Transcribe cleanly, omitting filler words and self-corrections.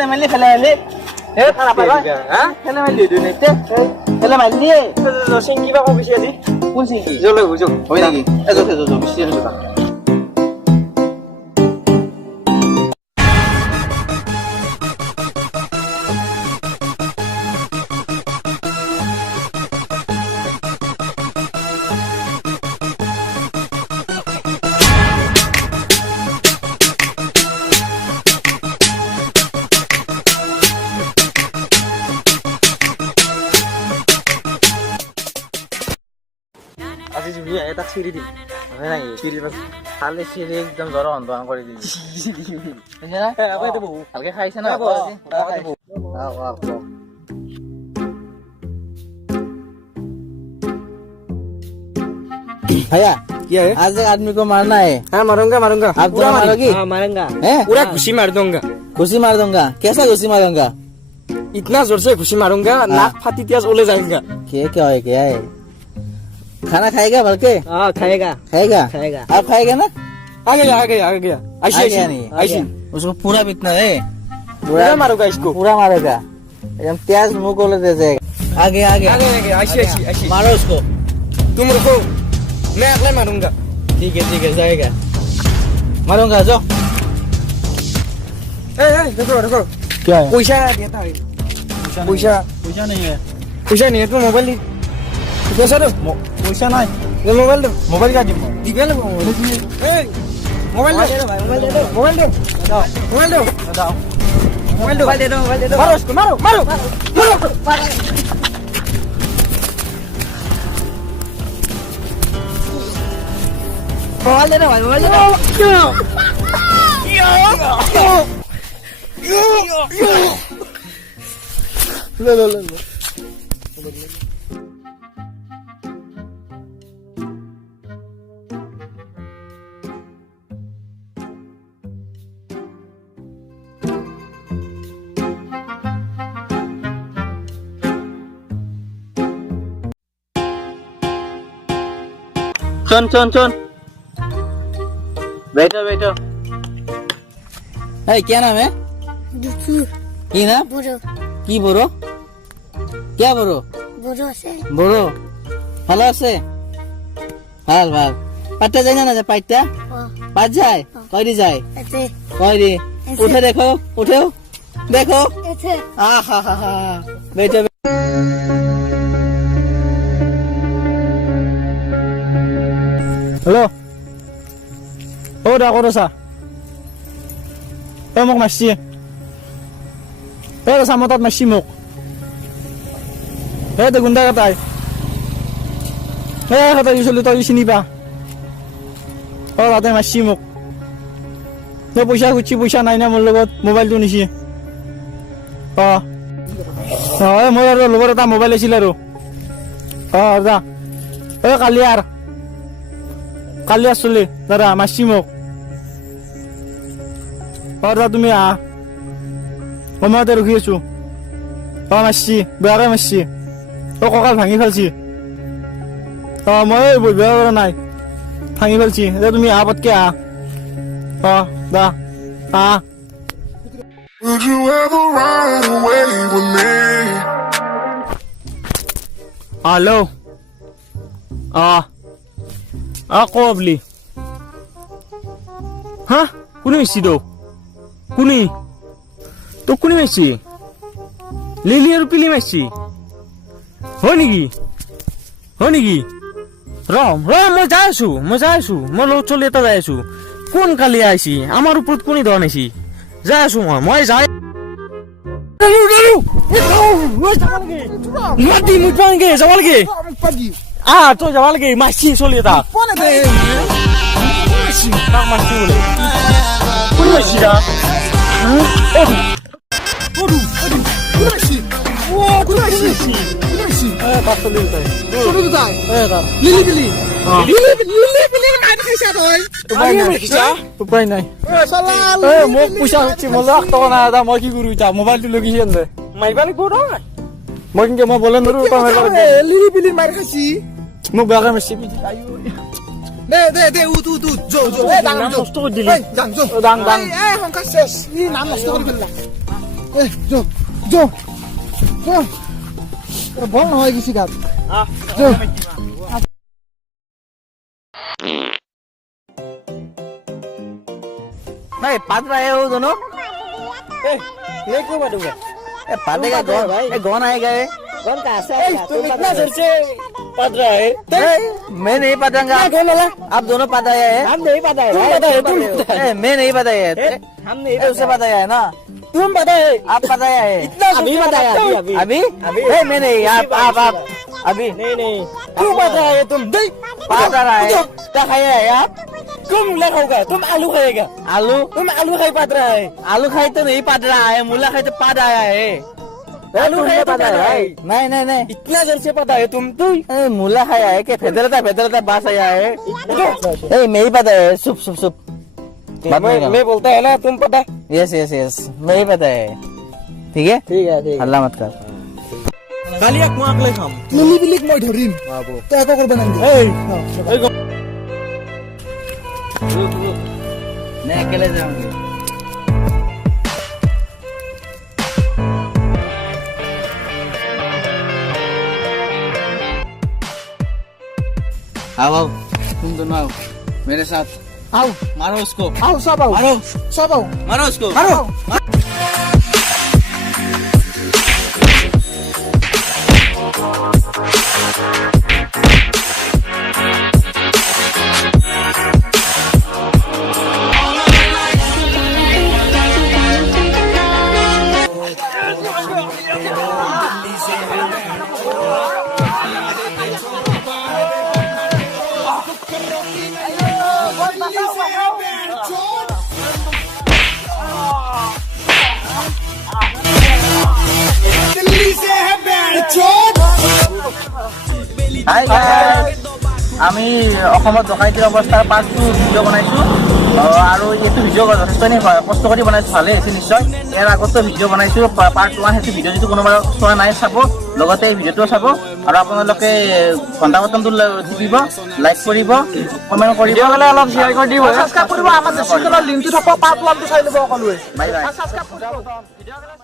খেলে মাইলি এ খারাপ লাগা হ্যাঁ খেলে মাইলি দুই নেতে খেলে মাইলি সিং কিবা কইছি আজি কোন সিং কি জলে বুঝো হয় নাকি এজো বিশি কথা আজি তুমি এটা ছিৰি দিম হয় নাই ছিৰি বাস খালি ছিৰি একদম জৰা অন্ধন কৰি দিলি বুঝছ না আপনি তো হালকা খাইছে না আজি भैया क्या है? आज एक आदमी को मारना है। हाँ मारूंगा आप पूरा मारोगी? हाँ मारूंगा हैं? पूरा घुसी मार दूंगा। घुसी मार दूंगा कैसा घुसी मारूंगा इतना जोर से घुसी मारूंगा नाक फाटी त्याज ओले जाएगा। क्या है खाना खाएगा भर के हाँ खाएगा आप खाएगा ना आ गया ऐसी उसको पूरा बीतना है पूरा मारूंगा इसको पूरा मारेगा एकदम प्याज मुंह को ले दे जाएगा आगे ऐसी मारो उसको तुम रुको मैं अगला मारूंगा ठीक है जाएगा मारूंगा जो रुको क्या है पैसा देता है पैसा नहीं है तो मोबाइल पैसा दो पैसा नहीं ये मोबाइल दो मोबाइल का मोबाइल दो मारो उसको मारो मोबाइल दे दो भाई मोबाइल दे दो ले चुन बैठो क्या नाम है की नाम की बोरो क्या बोरो बोरो ভালো আছে ভাল পাট্টা যায় না পাট্টা পাট যায় কয়দি যায় কয়দি উঠে দেখো আহা বেটা हेलो ओ दा करसा ए मक मासि ए रसा मतात मासि मक ए ते गुंडा काटाय ए खाता इसलु तो सिनिबा ओ राते मासि मक ते पैसा নাই না মোৰ লগত মোবাইলটো নিছি মই আৰু লগৰ এটা মোবাইল আছিল আৰু দা এ কালি আসলে দাদা মাসি মোক দাদা তুমি সময়তে ৰখি আছো মাসি বেয়াকে মাসি কঁকাল ভাঙি ফেলছি মই বেয়া কৰা নাই ভাঙি ফেলছি তুমি পতকে দা Would you ever ride away with me? Hello. কবলি হা কোনে মাইছি তো কোনে মাইছি লিলি আৰু পিলি মাইছি হয় নেকি ৰাম মই যাই আছো মই লগত চলি এটা যাই আছো কোন কালি আইছি আমাৰ ওপৰত কোনে ধন আইছি যাই আছো মই যাই যাব লাগে তো যাব লাগে মাছি চলি এটা মাছি বলে কোন মাছিরা উপায় নাই মোক পইচা হচ্ছে মই 1 টাকা না মই কি করি মোবাইলটো লগি হেন্দে মাইবা নি কোড মই কিন্তু মই বলেন ধরু তো মাইবা লিলি বিলি মার খাসি মোক বেয়াকে মারছি দে উত জো দাং নষ্ট করে দিলি দাং জো দাং এই হংকা শেষ ই নাম নষ্ট করে ফেললা বল নহয় কিছু গাত नहीं पाद रहा है वो दोनों ये क्यों बाटूगा ए पादेगा कौन ए कौन आएगा ये कौन कहां से आएगा तुम इतना जोर से पद रहा है मैं नहीं पताऊंगा आप दोनों पताया है हम नहीं पता है तुम मैं नहीं पताया है हम नहीं उसे पताया है ना तुम पता है आप पताया है इतना अभी बताया अभी मैं नहीं आप अभी नहीं क्यों पता है तुम पता रहा है क्या खाया है आप तुम मुला खाओगा तुम आलू खाएगा तुम आलू खाई पद रहा है आलू खाई तो नहीं पद रहा है मुला खाई तो पद आया है आलू खाई पद रहा है नहीं इतना जोर से पता है तुम तो मुला खाया है कि फेदरता बास आया है मैं ही पता है सुप मैं बोलता है ना तुम पता यस मैं ही पता है ठीक है हल्ला मत कर खाली एक मांग ले हम लिली बिलिक मैं धरिम तो एको कर बनाएंगे मैं अकेले जाऊंगी आओ तुम दोनों आओ मेरे साथ आओ मारो उसको आओ सब आओ मारो उसको मारो हाय गाइस আমি অসমত ডকাইতিৰ অৱস্থাৰ পাৰ্টটো ভিডিঅ' বনাইছোঁ আৰু এইটো ভিডিঅ' যথেষ্ট কষ্ট কৰি বনাইছোঁ ভালে হৈছে নিশ্চয় ইয়াৰ আগতো ভিডিঅ' বনাইছোঁ পাৰ্ট 1 সেইটো ভিডিঅ' যদি কোনোবা চোৱা নাই চাব লগতে এই ভিডিঅ'টো চাব আৰু আপোনালোকে ঘণ্টা বটনটো টিপিব লাইক কৰিব কমেণ্ট কৰিব অলপ শ্বেয়াৰ কৰি দিব সাবস্ক্ৰাইব কৰিব আমাৰ চেনেলৰ লিংকটো থাকক পাৰ্ট 1 টো চাই ল'ব সকলোৱে বাই বাই সাবস্ক্ৰাইব কৰিব